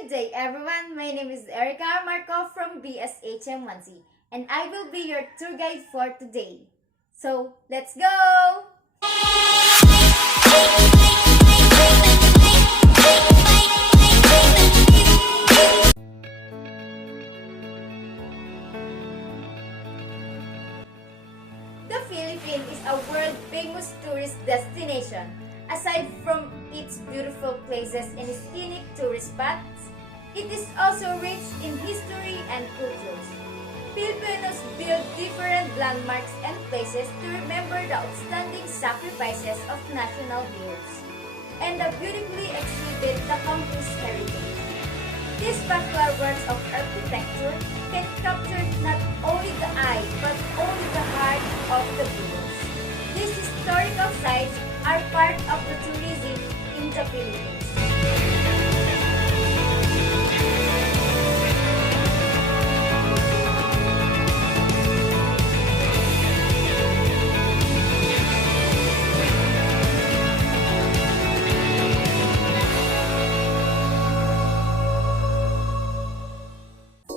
Good day everyone, my name is Erica Markov from BSHM1C and I will be your tour guide for today. So, let's go! The Philippines is a world-famous tourist destination. Aside from its beautiful places and scenic tourist spots, it is also rich in history and cultures. Filipinos build different landmarks and places to remember the outstanding sacrifices of national heroes, and beautifully exhibit the country's heritage. These particular works of architecture can capture not only the eye but only the heart of the viewers. These historical sites are part of the tourism in the Philippines.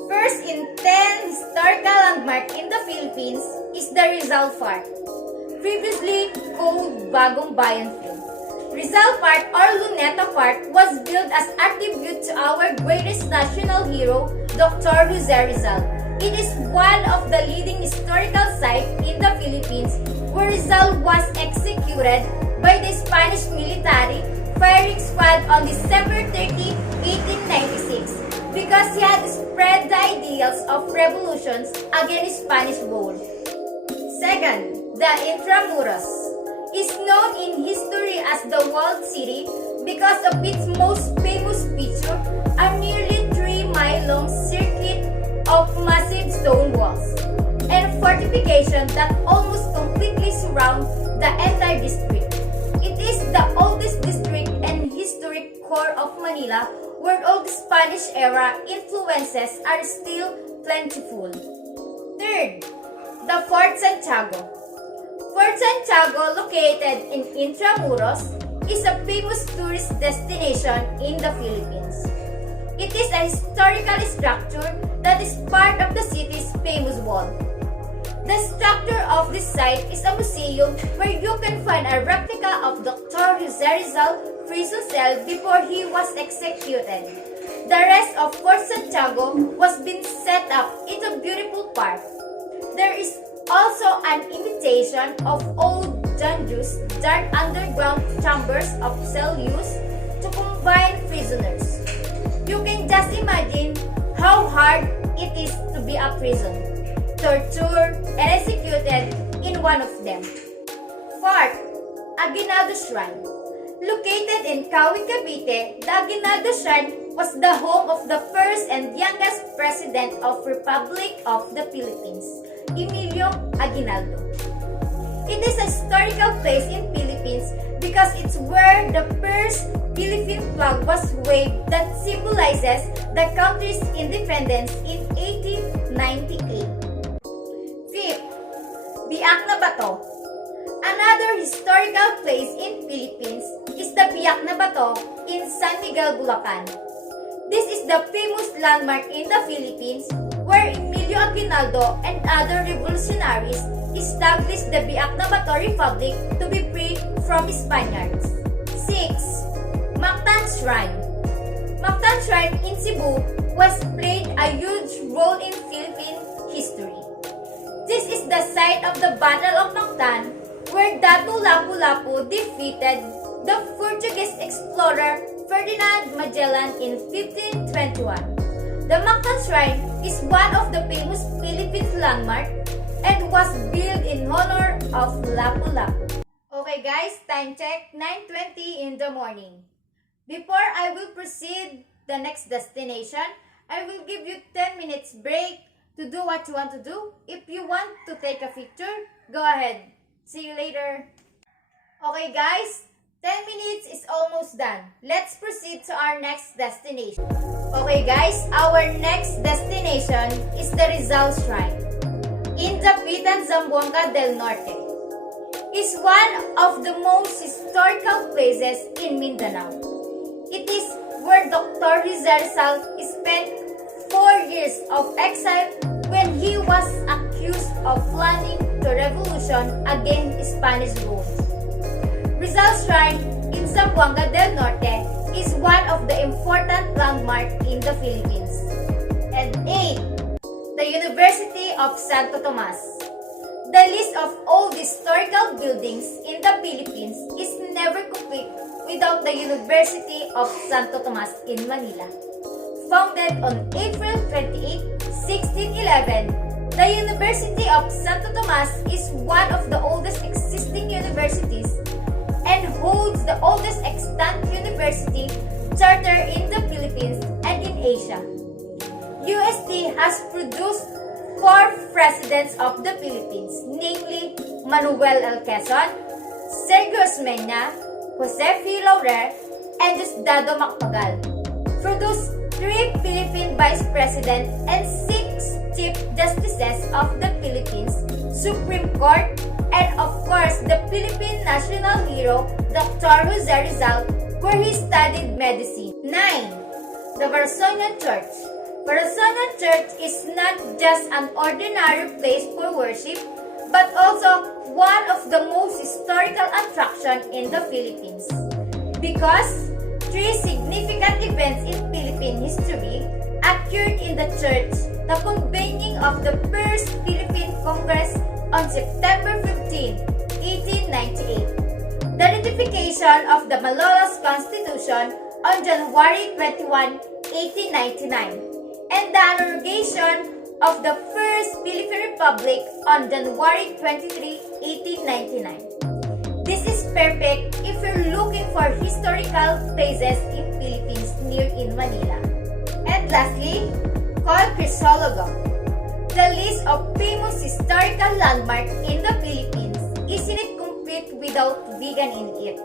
First in 10 historical landmark in the Philippines is the Rizal Fort, previously called Bagong Bayan Field. Rizal Fort or Luneta Fort was built as a tribute to our greatest national hero, Dr. Jose Rizal. It is one of the leading historical sites in the Philippines where Rizal was executed by the Spanish military firing squad on December 30, 1896 because he had spread the ideals of revolutions against Spanish rule. Second, the Intramuros is known in history as the Walled City because of its most famous feature, a nearly 3-mile-long circuit of massive stone walls and fortifications that almost completely surround the entire district. It is the oldest district and historic core of Manila where all the Spanish-era influences are still plentiful. Third, the Fort Santiago. Fort Santiago, located in Intramuros, is a famous tourist destination in the Philippines. It is a historical structure that is part of the city's famous wall. The structure of this site is a museum where you can find a replica of Dr. Jose Rizal prison cell before he was executed. The rest of Fort Santiago was being set up in a beautiful park. There is also an imitation of old dungeons, dark underground chambers of cell used to confine prisoners. You can just imagine how hard it is to be a prison, tortured, and executed in one of them. Fourth, Aguinaldo Shrine. Located in Kawit, Cavite, the Aguinaldo Shrine was the home of the first and youngest president of Republic of the Philippines, Emilio Aguinaldo. It is a historical place in Philippines because it's where the first Philippine flag was waved that symbolizes the country's independence in 1898. Fifth, Biak na Bato. Another historical place in Philippines is the Biak na Bato in San Miguel, Bulacan. This is the famous landmark in the Philippines where Emilio Aguinaldo and other revolutionaries established the Biak na Bato Republic to be free from Spaniards. 6. Mactan Shrine. Mactan Shrine in Cebu was played a huge role in Philippine history. This is the site of the Battle of Mactan where Datu Lapu-Lapu defeated the Portuguese explorer Ferdinand Magellan in 1521. The Mactan Shrine is one of the famous Philippine landmarks and was built in honor of Lapu-Lapu. Okay guys, time check, 9:20 in the morning. Before I will proceed the next destination, I will give you 10 minutes break to do what you want to do. If you want to take a picture, go ahead. See you later. Okay guys, 10 minutes is almost done. Let's proceed to our next destination. Okay guys, our next destination is the Rizal Shrine in Dapitan, Zamboanga del Norte. It's one of the most historical places in Mindanao. It is where Dr. Rizal spent 4 years of exile when he was accused of planning the revolution against Spanish rule. Rizal's shrine in Zamboanga del Norte is one of the important landmarks in the Philippines. And 8. The University of Santo Tomas. The list of all the historical buildings in the Philippines is never complete without the University of Santo Tomas in Manila. Founded on April 28, 1611, the University of Santo Tomas is one of the oldest existing universities and holds the oldest extant university charter in the Philippines and in Asia. UST has produced 4 presidents of the Philippines, namely Manuel L. Quezon, Sergio Osmeña, Jose P. Laurer, and Diosdado Macpagal. Produced 3 Philippine Vice Presidents and 6 Chief Justices of the Philippines, Supreme Court, and of course the Philippine national hero, Dr. Jose Rizal, where he studied medicine. 9. The Barasoñan Church. Barasoñan Church is not just an ordinary place for worship, but also one of the most historical attractions in the Philippines. Because 3 significant events in Philippine history occurred in the church: the convening of the First Philippine Congress on September 15, 1898, the ratification of the Malolos Constitution on January 21, 1899, and the inauguration of the First Philippine Republic on January 23, 1899. This is perfect if you're looking for historical places in Philippines near in Manila. And lastly, called Crisologo. The list of famous historical landmarks in the Philippines isn't complete without Vigan in it.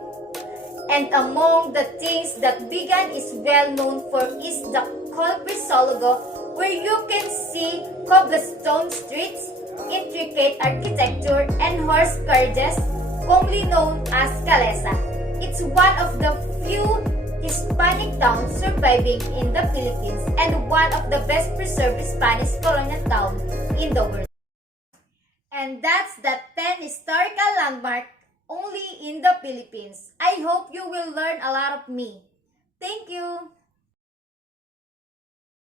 And among the things that Vigan is well known for is the Crisologo, where you can see cobblestone streets, intricate architecture, and horse carriages, commonly known as Calesa. It's one of the few Hispanic towns surviving in the Philippines and one of the best preserved Spanish colonial towns in the world. And that's the 10 historical landmarks only in the Philippines. I hope you will learn a lot of me. Thank you!